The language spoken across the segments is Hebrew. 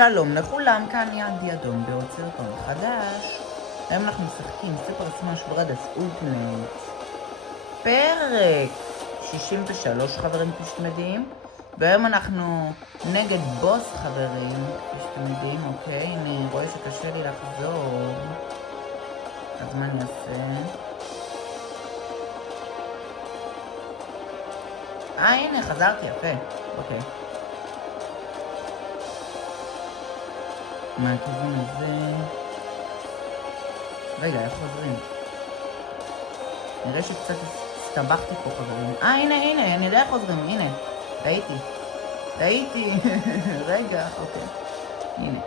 שלום לכולם, כאן יד אדום בעוד סרטון חדש. היום אנחנו משחקים סופר סמאש ברדרס אולטימייט פרק 63 חברים, כפי שאתם יודעים. והיום אנחנו נגד בוס חברים, כפי שאתם יודעים. אוקיי, אני רואה שקשה לי לחזור, אז מה אני אעשה? הנה חזרתי, יפה. אוקיי, מהכיוון הזה. רגע, איך חוזרים? נראה שקצת הסתבכתי פה חברים. הנה, אני יודע איך חוזרים, הנה. טעיתי. רגע, אוקיי. הנה.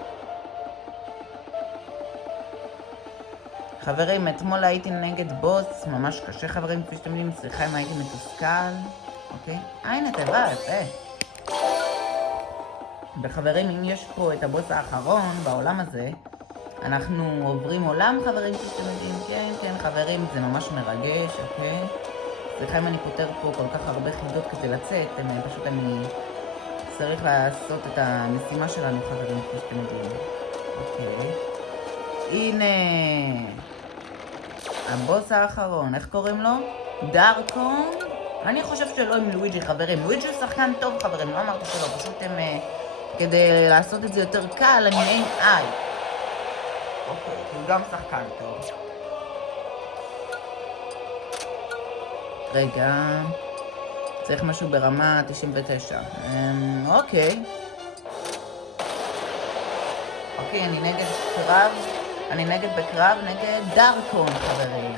חברים, אתמול הייתי נגד בוס, ממש קשה חברים, כפי שאתם יודעים, סליחה אם הייתי מתוסכל. אוקיי. הנה, טבע, יפה. וחברים, אם יש פה את הבוס האחרון בעולם הזה, אנחנו עוברים עולם חברים, כפי שאתם יודעים. כן חברים, זה ממש מרגש, אוקיי? סליחה אם אני פותר פה כל כך הרבה חידות כדי לצאת, פשוט אני צריך לעשות את המשימה שלנו חברים, כפי שאתם יודעים. אוקיי, הנה הבוס האחרון, איך קוראים לו? דארקון? אני חושב שלא עם לואיג'י חברים. לואיג'י הוא שחקן טוב חברים, לא אמרתי שלא, פשוט כדי לעשות את זה יותר קל, אני מעין אוקיי, הוא גם שחקן טוב. רגע, צריך משהו ברמה 99. אוקיי, אני נגד בקרב נגד דארקון חברים.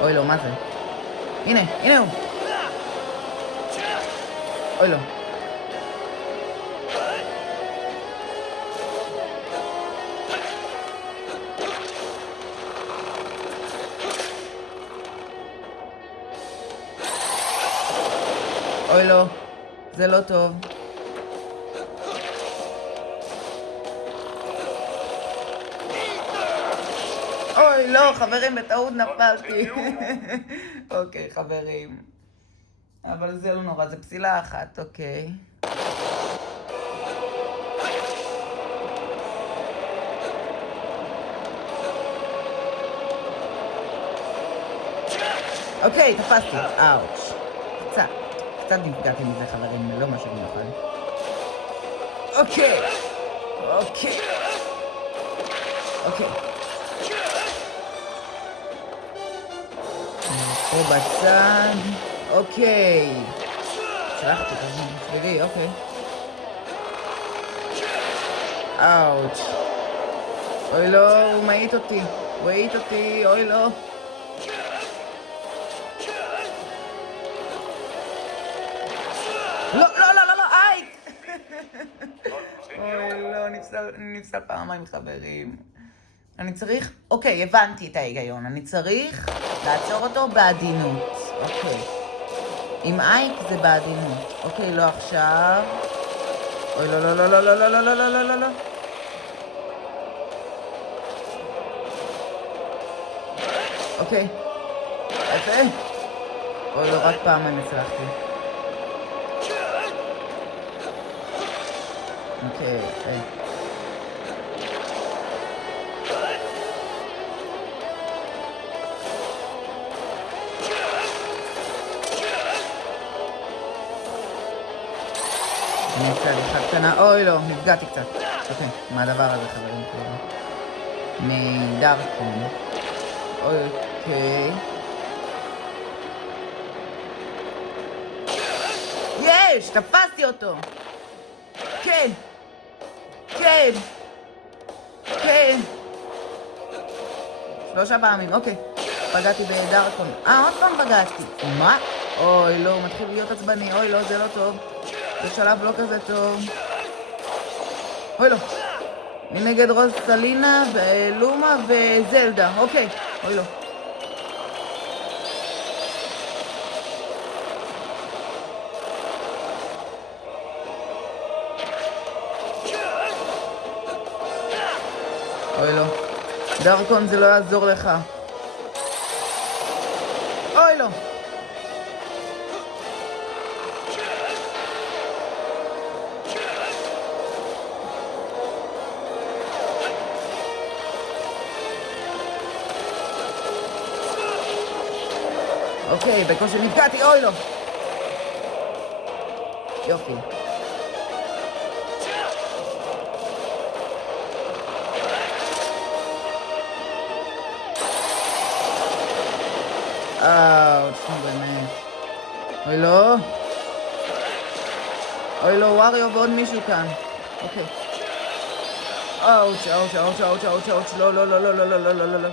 אוי לא, מה זה? הנה הוא. אוי לא. אוי לא, זה לא טוב. אוי לא, חברים, בטעות נפלתי. אוקיי, חברים. אבל זה לא נורא, זה פסילה אחת, אוקיי. אוקיי, תפסתי. אאוץ'. קצת נפגעתי מזה חברים, לא משהו מיוחד. אוקיי. פה בצד. אוקיי. שלחתי את זה בשבילי, אוקיי. אאוץ'. אוי לא, הוא מעיט אותי, אוי לא. לא, אייק! אוי לא, נפסל פעמיים חברים. אני צריך, אוקיי, הבנתי את ההיגיון. אני צריך לעצור אותו בעדינות. אוקיי. עם אייק זה בעדינות. אוקיי, לא עכשיו. אוי לא. אוקיי. יפה. אוי לא, רק פעמיים הצלחתי. אוקיי, יפה. אני אצא לי אחד קטנה, אוי לא, נפגעתי קצת. אוקיי, מה הדבר הזה חברים כאילו? מדארקון. אוקיי. יש! תפסתי אותו! כן! 3 פעמים, אוקיי. פגעתי בדארקון. עוד פעם פגעתי. מה? אוי לא, מתחיל להיות עצבני. אוי לא, זה לא טוב. זה שלב לא כזה טוב. אוי לא. אני נגד רוסלינה ולומה וזלדה. אוקיי. אוי לא. אוי לא. דארקון, זה לא יעזור לך. אוי לא. אוקיי, בקושי נפגעתי, אוי לא. יופי. תשמעו באמת. אוי לא. אוי לא, ווריו ועוד מישהו כאן. אוקיי. אוץ', לא, לא, לא, לא, לא, לא, לא, לא, לא.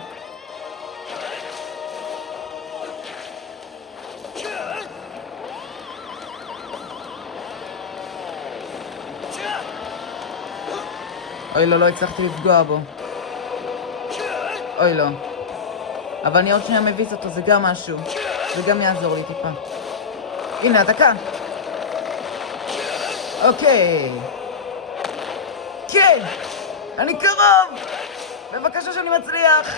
אוי לא, לא הצלחתי לפגוע בו. אוי לא. אבל אני עוד שנייה מביס אותו, זה גם משהו. זה גם יעזור לי טיפה. הנה, אתה כאן. אוקיי. כן! אני קרוב! בבקשה שאני מצליח!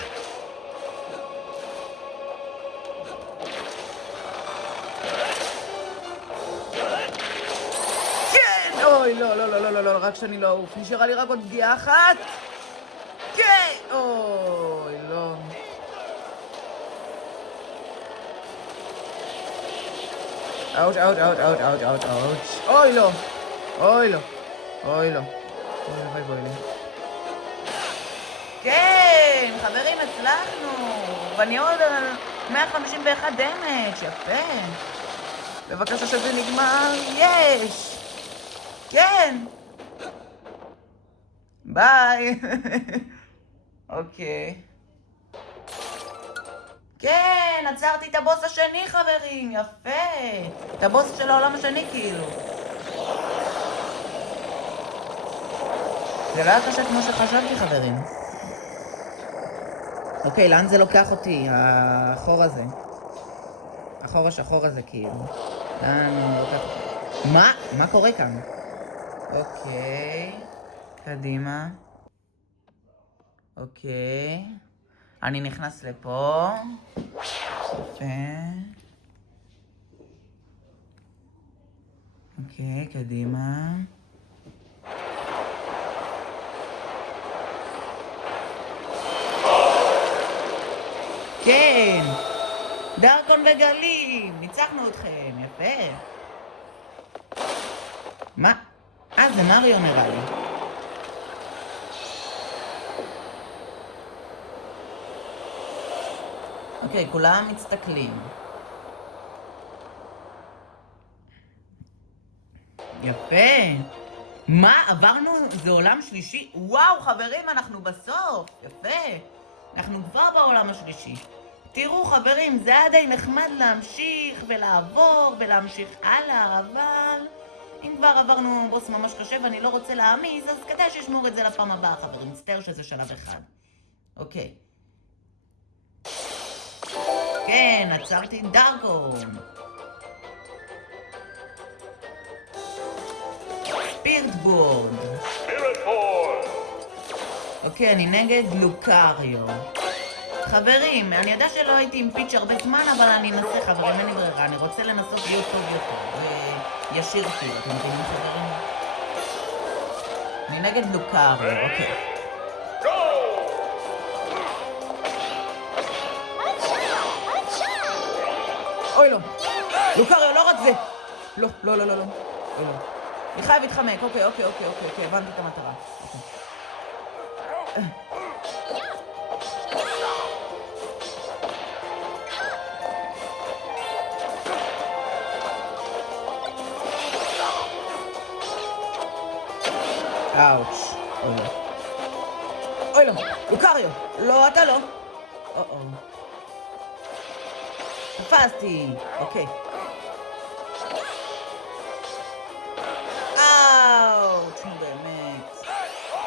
כן! אוי, לא, לא, לא, לא, לא, לא, רק שאני לא אעוף. נשארה לי רק עוד פגיעה אחת. כן! אוי, לא. אוץ', אוץ', אוץ', אוץ', אוץ', אוץ', אוץ'. אוי, לא. אוי, לא. אוי, לא. אוי, בואי לי. כן, חברים, הצלחנו. ואני עוד על 151 דמג', יפה. בבקשה שזה נגמר, יש. כן. ביי. אוקיי. כן, עצרתי את הבוס השני, חברים, יפה. את הבוס של העולם השני, כאילו. זה לא היה קשה כמו שחשבתי, חברים. אוקיי, לאן זה לוקח אותי, החור הזה? החור השחור הזה, כאילו. לאן הוא לוקח אותי? מה? מה קורה כאן? אוקיי. קדימה. אוקיי. אני נכנס לפה. יפה. אוקיי, קדימה. כן! דרקון וגלים! ניצחנו אתכם, יפה! מה? זה מריו נראה לי. אוקיי, כולם מצטקלים. יפה! מה? עברנו? זה עולם שלישי? וואו, חברים, אנחנו בסוף! יפה! אנחנו כבר בעולם השלישי. תראו, חברים, זה היה די נחמד להמשיך ולעבור ולהמשיך הלאה, אבל אם כבר עברנו בוס ממש קשה ואני לא רוצה להעמיס, אז כדאי שישמור את זה לפעם הבאה, חברים. מצטער שזה שלב אחד. אוקיי. כן, עצרתי דרקון. ספירט בורד. אוקיי, אני נגד לוקריו. חברים, אני יודע שלא הייתי עם פיץ' הרבה זמן, אבל אני אנסה, חברים, אין לי ברירה. אני רוצה לנסות להיות טוב יותר. ישיר כאילו, אתם מבינים, חברים? אני נגד לוקריו, אוקיי. אוי לא. לוקריו, לא רק זה. לא, לא, לא, לא, לא. אוי לא. אני חייב להתחמק, אוקיי, הבנתי את המטרה. אאוץ', אוי לא. אוי לא, לוקריו, לא, אתה לא. או-או. תפסתי, אוקיי. אאוץ', נו באמת.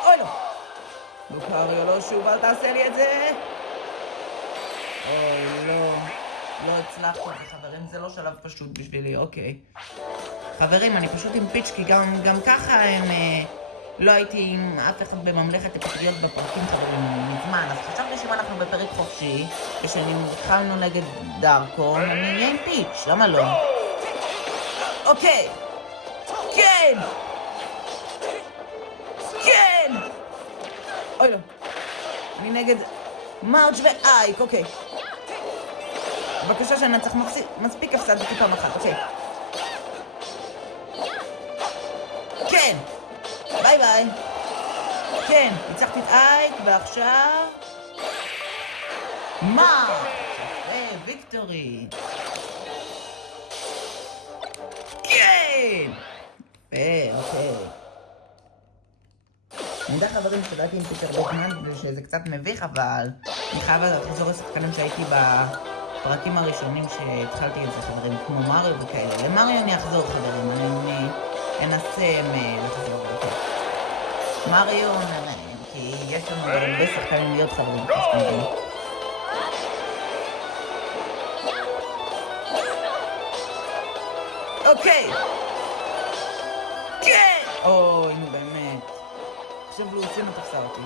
אוי לא. לוקריו, לא שוב, אל תעשה לי את זה. אוי לא. לא הצלחתי, חברים, זה לא שלב פשוט בשבילי, אוקיי. חברים, אני פשוט עם פיץ' כי גם ככה הם... לא הייתי עם אף אחד בממלכת הפטריות בפרקים, חברים, מזמן. אז חשבתי שאם אנחנו בפרק חופשי, ושנלחמנו נגד דרקון, אני אהיה עם פיץ', למה לא? אוקיי! כן! כן! אוי לא. אני נגד מרג' ואייק, אוקיי. בבקשה שנצח, מספיק הפסדתי פעם אחת, אוקיי. כן! ביי ביי! כן, ניצחתי את אייק, ועכשיו... מה? יפה, ויקטורי! כן! יפה, אוקיי. אני יודע חברים שדעתי עם פיצ'ר בטמן, שזה קצת מביך, אבל אני חייבה לחזור לשחקנים שהייתי בפרקים הראשונים שהתחלתי את זה, חברים, כמו מריו וכאלה. למריו אני אחזור, חברים, אני אנסה לחזור, אוקיי. מריו, כי יש לנו הרבה שחקנים להיות חברים, אוקיי! כן! אוי, נו באמת. עכשיו לוצינו תפסה אותי.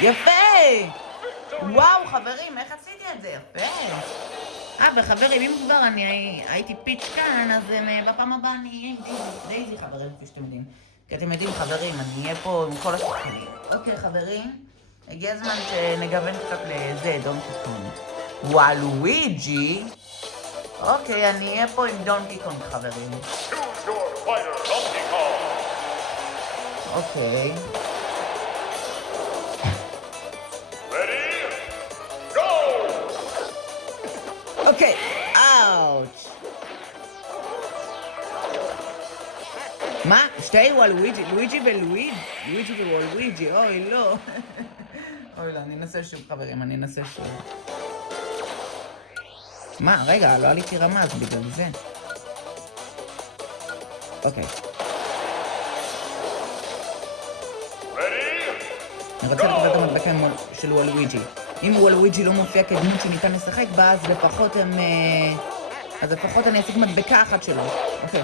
יפה! וואו, חברים, איך עשיתי את זה? יפה! וחברים, אם כבר אני הייתי פיץ' כאן, אז בפעם הבאה אני אהיה עם דייזי, חברים, כפי שאתם יודעים. כי אתם יודעים, חברים, אני אהיה פה עם כל השחקנים. אוקיי, חברים, הגיע הזמן שנגוון קצת לזה, דונקי קונג. וואלואיג'י? אוקיי, אני אהיה פה עם דונקי קונג, חברים. אוקיי. אוקיי, אאוץ'. מה? שתי וואלואיג'י, לואיג'י ולואיג'? לואיג'י וואלואיג'י, אוי לא. אוי לא, אני אנסה שוב חברים, אני אנסה שוב. מה? רגע, לא עליתי רמז בגלל זה. אוקיי. אני רוצה לקבל את המדבקה של וואלואיג'י. אם וואלואיג'י לא מופיע כדמות שניתן לשחק בה, אז לפחות הם... אז לפחות אני אשיג מדבקה אחת שלו. אוקיי.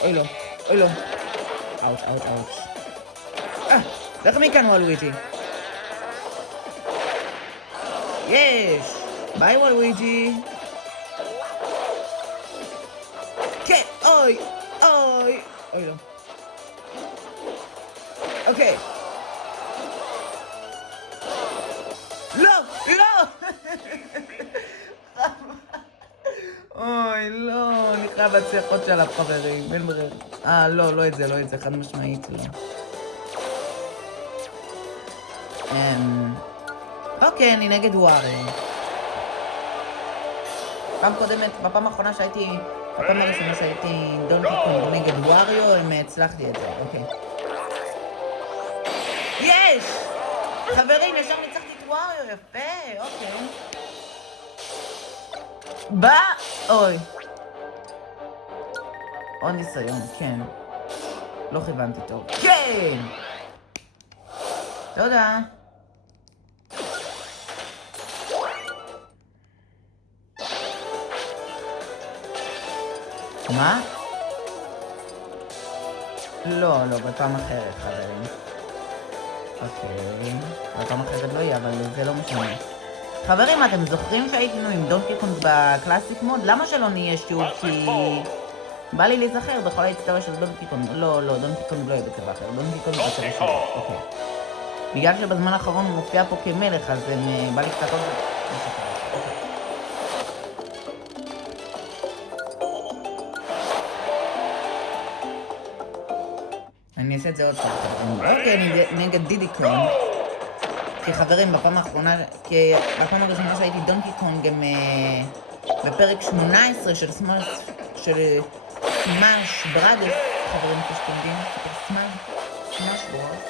אוי לא, אוי לא. אאוץ', אאוץ', אאוץ'. לך מכאן וואלואיג'י. יש! ביי וואלואיג'י. כן, אוי, אוי. אוי לא. אוקיי. לא, לא! אוי, לא, אני חייב להצליח עוד שלב, חברים, אין ברירה. לא, לא את זה, לא את זה, חד משמעית, לא. אוקיי, אני נגד ווארי. פעם קודמת, בפעם האחרונה שהייתי, בפעם הראשונה שהייתי עם דונקי קונג נגד ווריו, הצלחתי את זה, אוקיי. יש! חברים, ישר ניצחתי את ווריו, יפה, אוקיי. אוי. עוד ניסיון, כן. לא כיוונתי טוב. כן! תודה. מה? לא, בפעם אחרת, חברים. אוקיי. בפעם אחרת לא יהיה, אבל זה לא משנה. חברים, אתם זוכרים שהייתנו עם דונקי קונג בקלאסיק מוד? למה שלא נהיה שוב? כי... בא לי להיזכר בכל ההצטרה של דונקי קונג. לא, דונקי קונג לא יהיה בצבע אחר. דונקי קונג בצבע שלו. אוקיי. בגלל שבזמן האחרון הוא מופיע פה כמלך, אז בא לי קצת עוד... אני אעשה את זה עוד פעם. אוקיי, אני נגד דידי קונג. כי חברים, בפעם הראשונה שהייתי דונקי קונג הם בפרק 18 של סמאש בראדרס, חברים, כפי שאתם יודעים, סמאש בראדרס,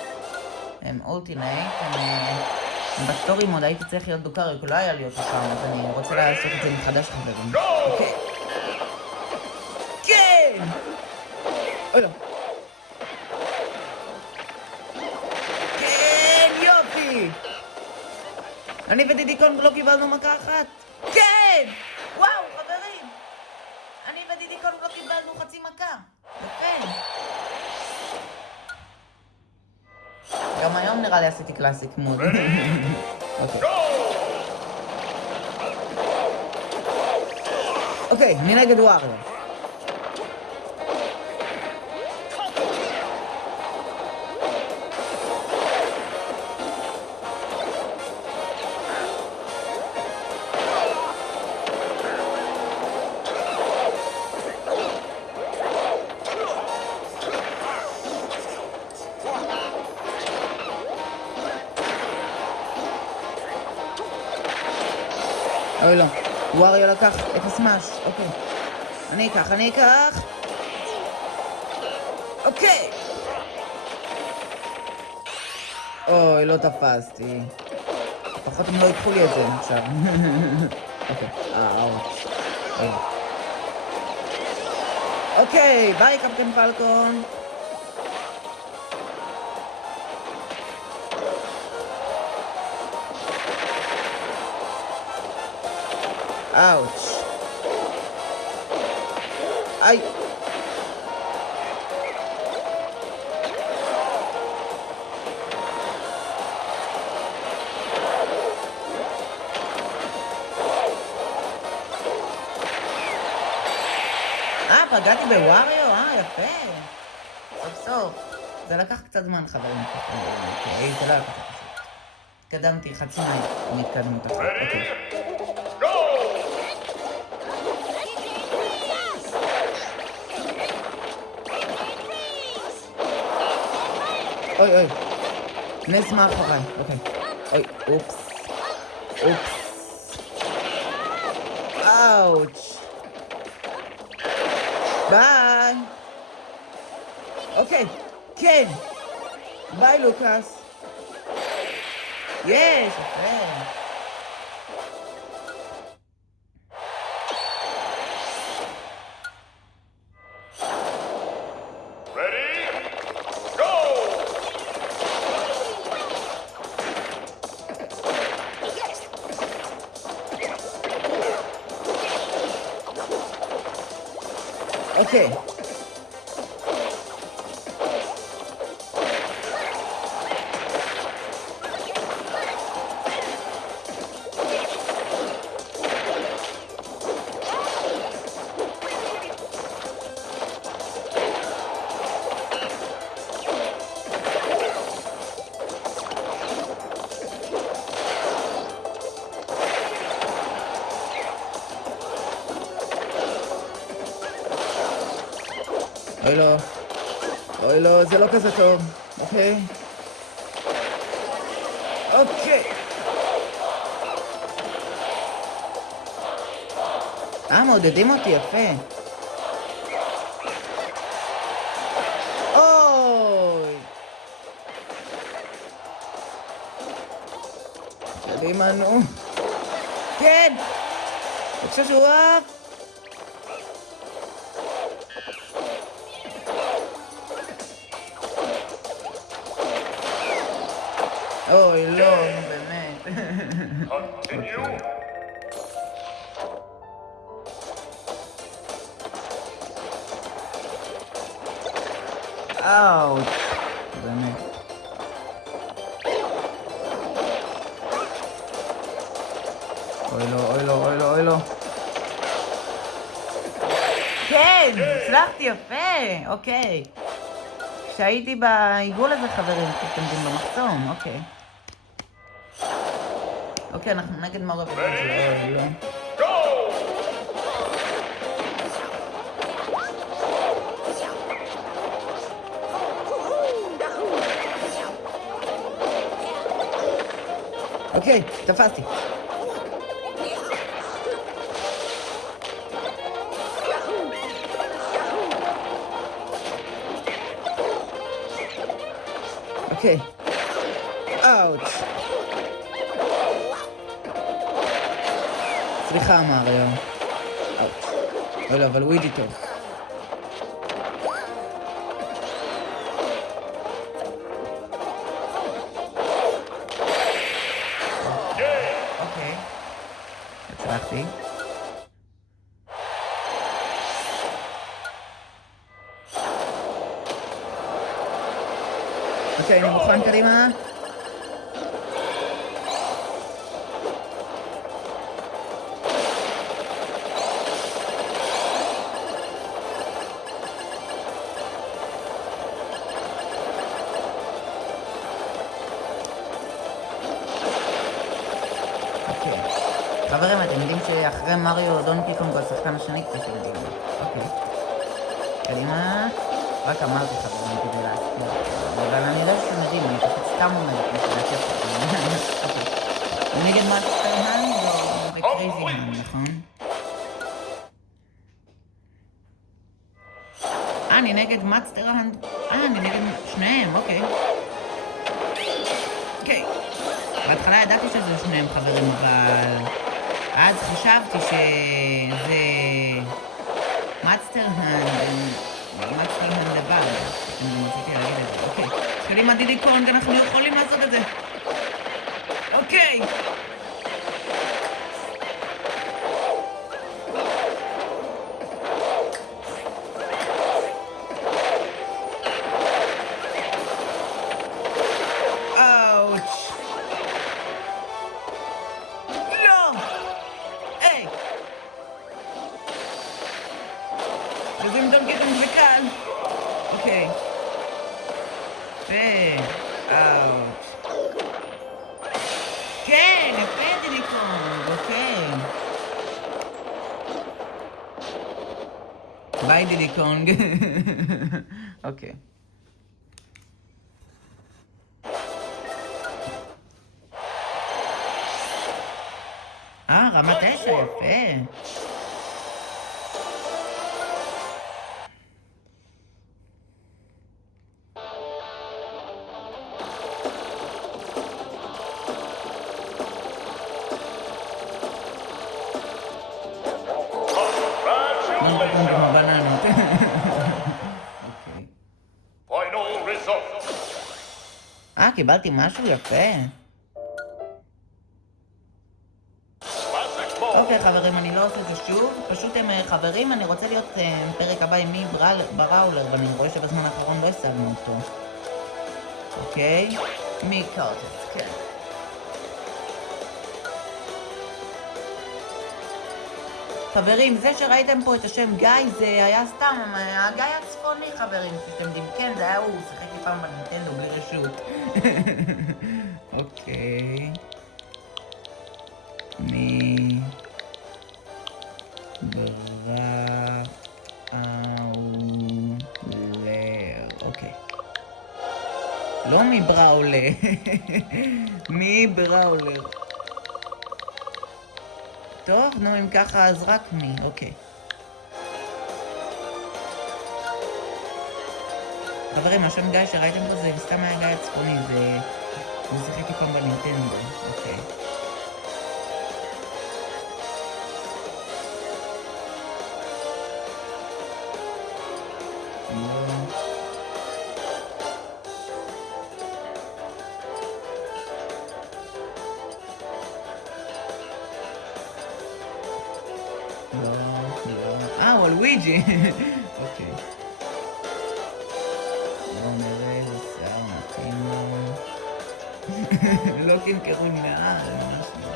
הם אולטימייט, הם בסטורי מוד הייתי צריך להיות דוקאריו, כי לא היה להיות שם, אז אני רוצה לעשות את זה מחדש, חברים. אוקיי. כן! אוי לא. אני ודידי קונג לא קיבלנו מכה אחת. כן! וואו, חברים! אני ודידי קונג לא קיבלנו חצי מכה. יפה. גם היום נראה לי עשיתי קלאסיק מוד. אוקיי, אני נגד וואריו. אוי לא, ווריו לקח את הסמאש, אוקיי. אני אקח. אוקיי. אוי, לא תפסתי. לפחות הם לא ייקחו לי את זה עכשיו. אוקיי, אוקיי, ביי קפטן פלקון. אאוץ'. איי. פגעתי בווריו? יפה. סוף סוף. זה לקח קצת זמן, חברים. אוקיי, זה לא לקח פשוט. התקדמתי חצי מההתקדמות אחת. אוקיי. אוי. נס מאחוריי. אוקיי. אוי, אופס. אאוץ'. ביי. אוקיי, כן. ביי לוקאס. יש, יפה. אוקיי. אוי לא, זה לא כזה טוב, אוקיי? מעודדים אותי, יפה. אוי! קדימה, נו. כן! בבקשה שהוא אף! אוי, לא, באמת. אאוץ', באמת. אוי לא. כן, הצלחתי יפה, אוקיי. כשהייתי בעיגול הזה, חברים, אתם יודעים, במחסום, אוקיי. אוקיי, אנחנו נגד מורה אוי לא. אוקיי, תפסתי. אוקיי. אאוץ'. סליחה, מריו. אאוץ'. אוי לא, אבל ווידי טוב. הצלחתי. אוקיי, אני מוכן קדימה. חברים, אתם יודעים שאחרי מריו דונקי קונג השחקן השני קצת יודעים. אוקיי. קדימה. רק אמרתי חברים כדי להזכיר. אבל אני יודע שאתם יודעים, אני פשוט סתם אומרת בשביל הכיף. אוקיי. נגד מאקס פיינהיים או קרייזי האנד, נכון? אני נגד מאצטר האנד... אני נגד שניהם, אוקיי. אוקיי. בהתחלה ידעתי שזה שניהם חברים, אבל... אז חשבתי שזה... מאצטר האנד... מאצטר האנד לבד. אני רציתי להגיד את זה, אוקיי. קדימה דידי קונג, אנחנו יכולים לעשות את זה. אוקיי. ביי דידי קונג. אוקיי. רמה 9, יפה. קיבלתי משהו יפה. אוקיי חברים, אני לא עושה את זה שוב. פשוט הם חברים, אני רוצה להיות פרק הבא עם מי בראולר, ואני רואה שבזמן האחרון לא השגנו אותו. אוקיי? מי קורטס, כן. חברים, זה שראיתם פה את השם גיא, זה היה סתם, הגיא הצפוני חברים, שאתם יודעים, כן, זה היה הוא, שיחק לי פעם בנינטנדו בלי רשות. אוקיי. מבראולר. אוקיי. לא מבראולר. מבראולר. טוב, נו, אם ככה, אז רק מי, אוקיי. חברים, השם גיא שראיתם פה זה סתם היה גיא הצפוני, זה... הוא שיחק לי פעם בנינטנדו, אוקיי. הוא לואיג'י. אוקיי. בואו נראה איזה שיער מתאים לו. לא קנקרו מעל, ממש לא.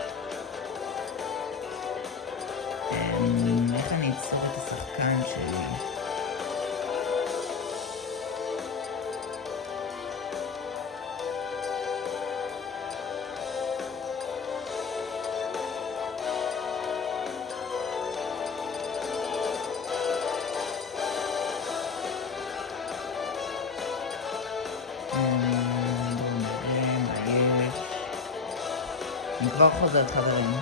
איך אני אצור את השחקן שלי? אני כבר חוזר חברים.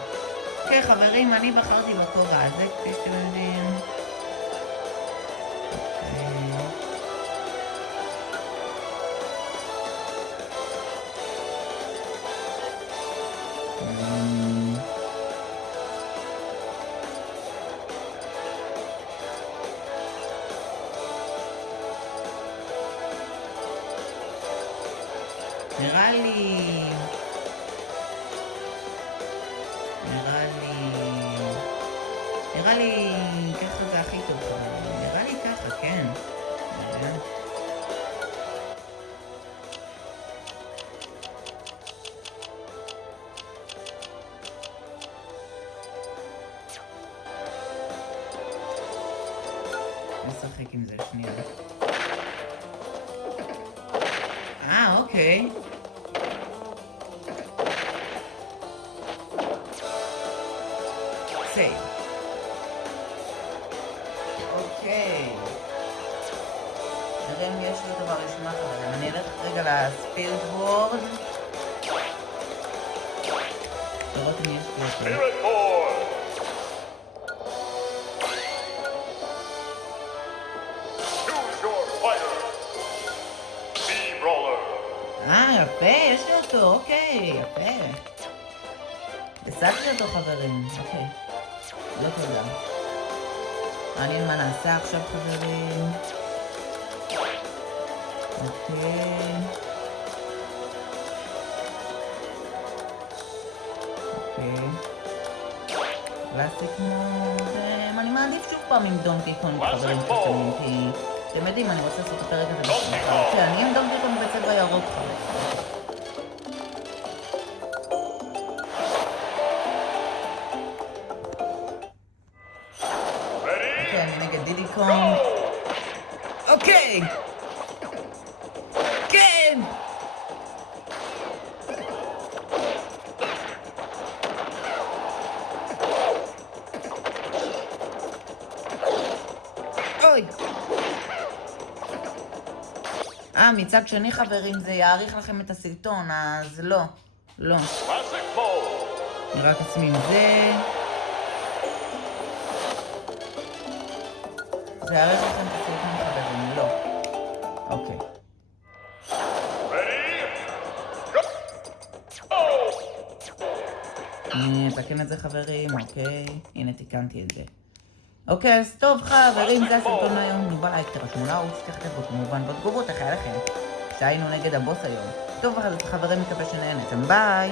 אוקיי חברים, אני בחרתי בכובע הזה כפי שאתם יודעים. נראה לי ככה זה הכי טוב חברים. נראה לי ככה, כן. נשחק עם זה שנייה. אוקיי. סייב. אוקיי. נראה אם יש לי דבר לשמוע חברים. אני אלך רגע לספיריט וורד. לראות אם יש לי אותו. יפה, יש לי אותו, אוקיי, יפה. השגתי אותו, חברים, אוקיי. לא תודה. מעניין מה נעשה עכשיו, חברים. אוקיי. אוקיי. קלאסיק מוד. אני מעדיף שוב פעם עם דונקי קונג, חברים חשבים, כי אתם יודעים, אני רוצה לעשות את הפרק הזה בשביל. כן, אני עם דונקי קונג בצבע ירוק, חברים. אוקיי, אני נגד דידי קונג. אוקיי! כן! אוי! מצד שני, חברים, זה יאריך לכם את הסרטון, אז לא. לא. אני רק אשים עם זה. זה יאריך לכם את הסרטון, חברים, לא. אוקיי. אני אתקן את זה, חברים, אוקיי. הנה, תיקנתי את זה. אוקיי, אז טוב, חברים, זה הסרטון היום. בלייק, תרשמו לערוץ, תכתבו כמובן בתגובות, איך היה לכם? שהיינו נגד הבוס היום. טוב, חברים, מקווה שנהנתם, ביי!